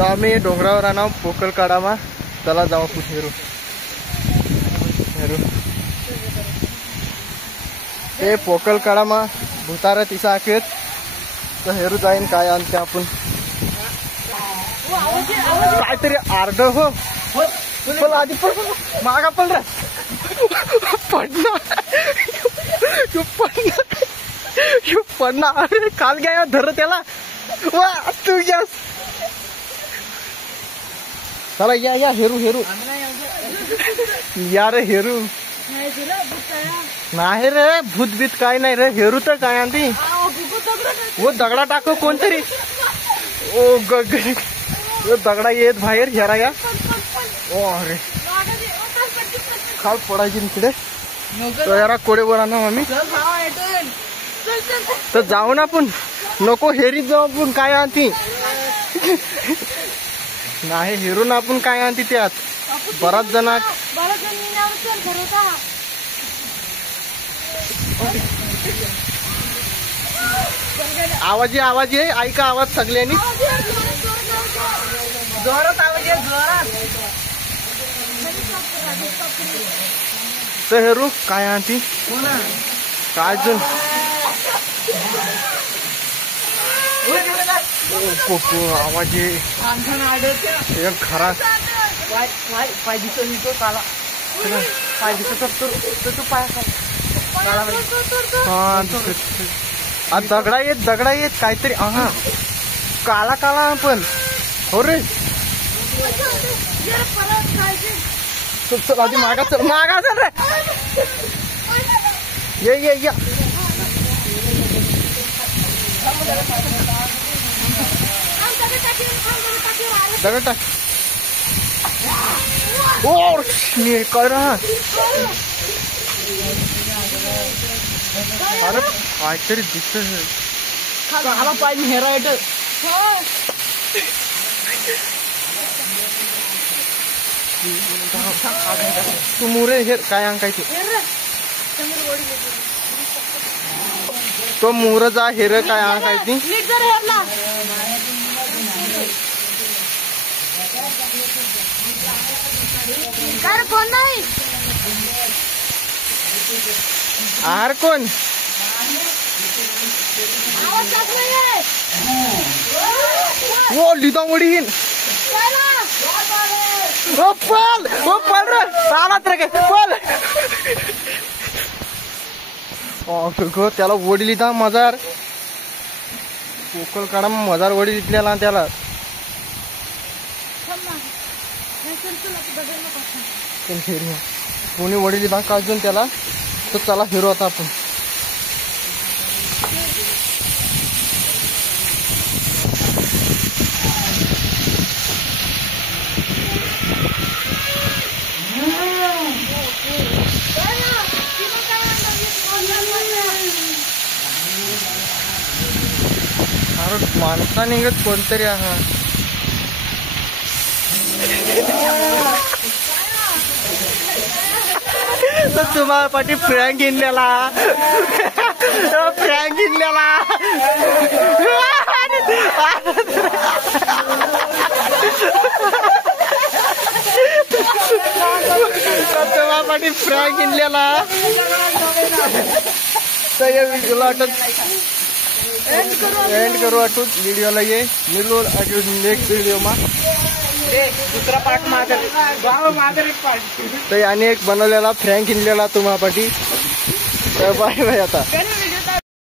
तर आम्ही डोंगरावर आलो पोकळ काढामा. चला जाऊ आपण हेरू हेरू ते पोकळ काढामा भूतारा तिचा आखेत. तर हेरू जाईन काय आणते आपण. काहीतरी आरड हो पण आधी पण मागा पण रे पडणार अरे काल घ्या धर त्याला वा तू या. चला या या हेरू हेरू या रे हेरू. नाही रे भूत बीत काय नाही रे हेरू तर काय आणती वो दगडा टाको कोणतरी. ओ दगडा येत बाहेर हेरा या. ओ अरे खाल पडायची तिकडे. तर यारा कोडेवर आणू आम्ही. तर जाऊ ना आपण नको हेरीत जाऊ आपण काय आणती नाही हेरून आपण काय आणती त्यात बराच जण आवाज आहे ऐका आवाज सगळ्यांनी जोरात आवाज आहे जोरात. तर हेरू काय आणती काय जण आवाज आहे खरा पाय दिसतो काला पाय दिसतो तो पाय हा दगडा येत काहीतरी हा काला काला पण हो रे. चल आधी मागा चल रे ये या. दगड टाक ओ काय रहा अरे काहीतरी दिसत आला पाहिजे हेरा येत. तू मुरे हे काय अंकायचे तो मुर जा हेर काय अंकायची. कोण नाही आर कोण वो लिदा वडीन पल रे चालत रे पल त्याला वडी लिदा मजार पोकळ काढा मजार वडी लिहिलेला त्याला. कोणी वडी लिदा काढून त्याला. तर चला हिरो आता आपण माणसा निघत कोणतरी हा तर तुम्हाला पाठी फ्रँक इनलेला तुम्हाला पाठी फ्रँक इनलेला. तर या व्हिडिओला एंड करू वाटू व्हिडिओला ये मिळू नेक्स्ट व्हिडिओ मा दुसरा पार्ट मागं तर याने एक बनवलेला फ्रँक इनलेला तुम्हाला पाठी. तर बाय बाय आता.